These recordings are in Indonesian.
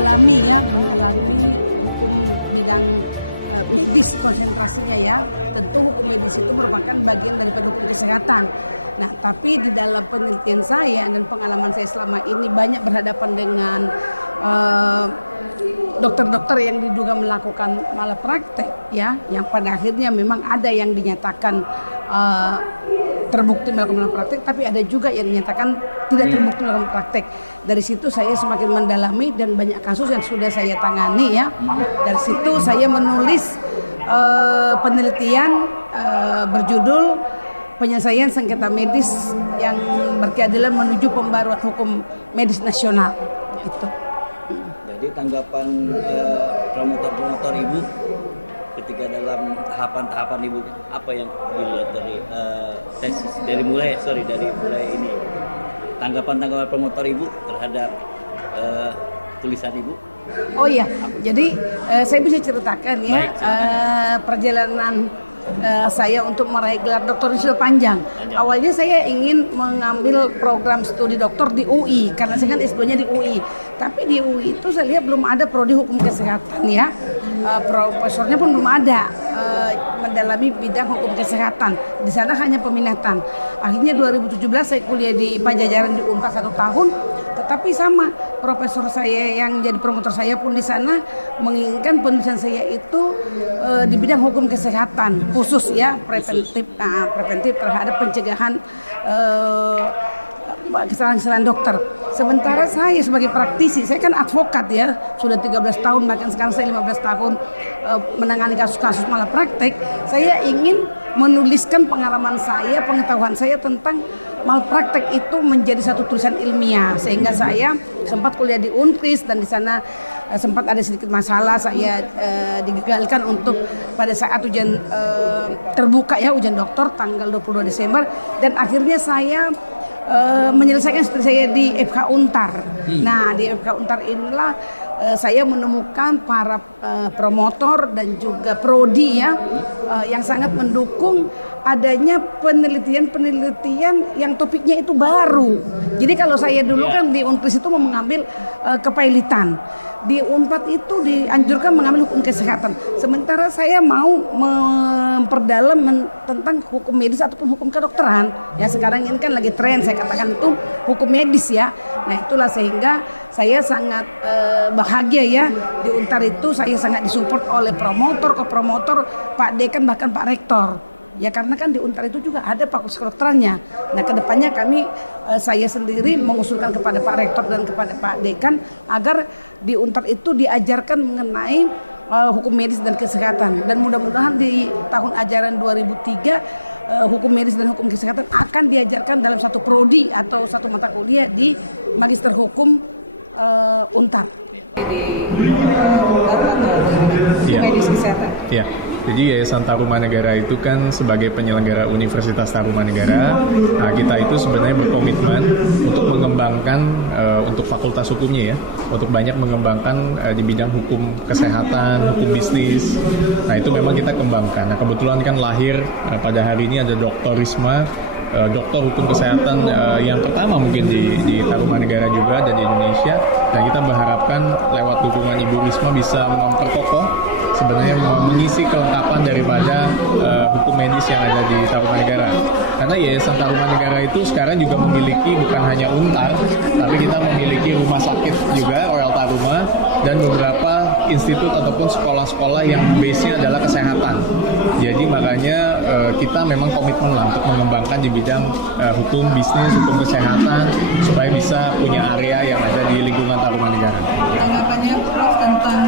mendalami hukum bidang medis konsentrasinya ya. Tentu hukum medis itu merupakan bagian daripada hukum kesehatan. Nah, tapi di dalam penelitian saya dan pengalaman saya selama ini banyak berhadapan dengan dokter-dokter yang diduga melakukan malapraktek ya, yang pada akhirnya memang ada yang dinyatakan terbukti melakukan malapraktek, tapi ada juga yang dinyatakan tidak terbukti melakukan praktek. Dari situ saya semakin mendalami dan banyak kasus yang sudah saya tangani ya. Dari situ saya menulis penelitian berjudul Penyelesaian Sengketa Medis yang Berkeadilan Menuju Pembaruan Hukum Medis Nasional. Gitu. Jadi tanggapan promotor-promotor Ibu ketika dalam tahapan-tahapan Ibu, apa yang dilihat dari tesis dari mulai ini, tanggapan promotor Ibu terhadap tulisan Ibu? Oh iya, jadi saya bisa ceritakan ya. Baik, perjalanan saya untuk meraih gelar doktor sudah panjang. Awalnya saya ingin mengambil program studi doktor di UI karena saya kan S2-nya di UI. Tapi di UI itu saya lihat belum ada prodi hukum kesehatan ya. Profesornya pun belum ada mendalami bidang hukum kesehatan. Di sana hanya peminatan. Akhirnya 2017 saya kuliah di Pajajaran di Unpad 1 tahun. Tetapi sama, profesor saya yang jadi promotor saya pun di sana menginginkan penelitian saya itu di bidang hukum kesehatan khusus ya, preventif terhadap pencegahan kesalahan-kesalahan dokter. Sementara saya sebagai praktisi, saya kan advokat ya, sudah 13 tahun, bahkan sekarang saya 15 tahun menangani kasus-kasus malapraktek. Saya ingin menuliskan pengalaman saya, pengetahuan saya tentang malpraktek itu menjadi satu tulisan ilmiah, sehingga saya sempat kuliah di Unkris dan di sana sempat ada sedikit masalah, saya digagalkan untuk pada saat ujian terbuka ya, ujian doktor tanggal 22 Desember dan akhirnya saya menyelesaikan studi saya di FK Untar. Nah, di FK Untar inilah saya menemukan para promotor dan juga prodi ya yang sangat mendukung adanya penelitian yang topiknya itu baru. Jadi kalau saya dulu kan di Unkris itu mau mengambil kepailitan. Di Unpad itu dianjurkan mengambil hukum kesehatan. Sementara saya mau memperdalam tentang hukum medis ataupun hukum kedokteran. Ya sekarang ini kan lagi tren, saya katakan itu hukum medis ya. Nah itulah sehingga saya sangat bahagia ya di Untar itu saya sangat disupport oleh promotor, kopromotor, Pak Dekan bahkan Pak Rektor. Ya karena kan di Untar itu juga ada fakultas kedokterannya. Nah kedepannya saya sendiri mengusulkan kepada Pak Rektor dan kepada Pak Dekan agar di Untar itu diajarkan mengenai hukum medis dan kesehatan. Dan mudah-mudahan di tahun ajaran 2003 hukum medis dan hukum kesehatan akan diajarkan dalam satu prodi atau satu mata kuliah di Magister Hukum Untar. Hukum medis kesehatan. Ya. Jadi Yayasan Tarumanegara itu kan sebagai penyelenggara Universitas Tarumanegara, nah kita itu sebenarnya berkomitmen untuk mengembangkan untuk fakultas hukumnya ya, untuk banyak mengembangkan di bidang hukum kesehatan, hukum bisnis. Nah itu memang kita kembangkan. Nah kebetulan kan lahir pada hari ini ada Dr. Risma, dokter hukum kesehatan yang pertama mungkin di Tarumanegara juga dan di Indonesia. Nah kita berharapkan lewat dukungan Ibu Risma bisa memperkokoh sebenarnya mengisi kelengkapan daripada hukum medis yang ada di Tarumanegara. Karena Yayasan Tarumanegara itu sekarang juga memiliki bukan hanya Untar, tapi kita memiliki rumah sakit juga Royal Taruma dan beberapa institut ataupun sekolah-sekolah yang base-nya adalah kesehatan. Jadi makanya kita memang komitmen lah untuk mengembangkan di bidang hukum bisnis, hukum kesehatan supaya bisa punya area yang ada di lingkungan Tarumanegara. Tanggapannya Prof tentang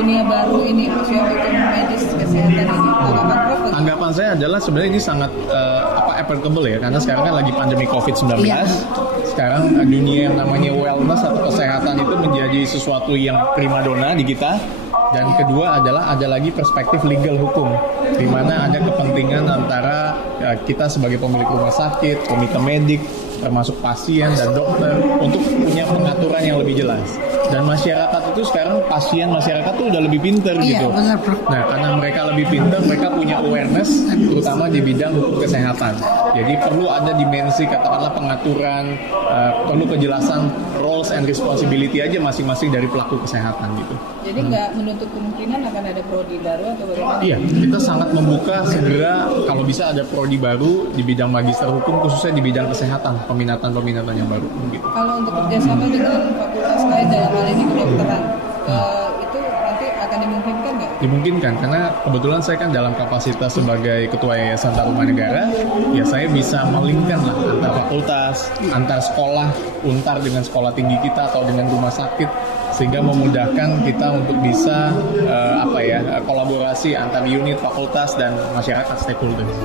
dunia baru ini, maksudnya hukum medis kesehatan ini, tanggapan Prof? Tanggapan saya adalah sebenarnya ini sangat applicable ya, karena sekarang kan lagi pandemi COVID-19. Iya. Sekarang dunia yang namanya wellness atau kesehatan itu menjadi sesuatu yang primadona di kita. Dan kedua adalah ada lagi perspektif legal hukum, di mana ada kepentingan antara kita sebagai pemilik rumah sakit, komite medik, termasuk pasien dan dokter untuk punya pengaturan yang lebih jelas. Dan masyarakat itu sekarang pasien masyarakat tuh udah lebih pinter Iya, gitu. benar, Bro. Nah, karena mereka lebih pinter, mereka punya awareness, terutama di bidang kesehatan. Jadi perlu ada dimensi katakanlah pengaturan, perlu penjelasan roles and responsibility aja masing-masing dari pelaku kesehatan gitu. Jadi nggak menutup kemungkinan akan ada prodi baru atau bagaimana? Iya, kita sangat membuka segera kalau bisa ada prodi baru di bidang magister hukum khususnya di bidang kesehatan, peminatan yang baru. Gitu. Kalau untuk kerjasama dengan fakultas lain dalam hal ini kedokteran, itu nanti akan dimungkinkan nggak? Dimungkinkan karena kebetulan saya kan dalam kapasitas sebagai ketua Yayasan Taruman Negara, ya saya bisa melinkkan lah antar fakultas, antar sekolah, untar dengan sekolah tinggi kita atau dengan rumah sakit, sehingga memudahkan kita untuk bisa kolaborasi antar unit fakultas dan masyarakat stakeholders.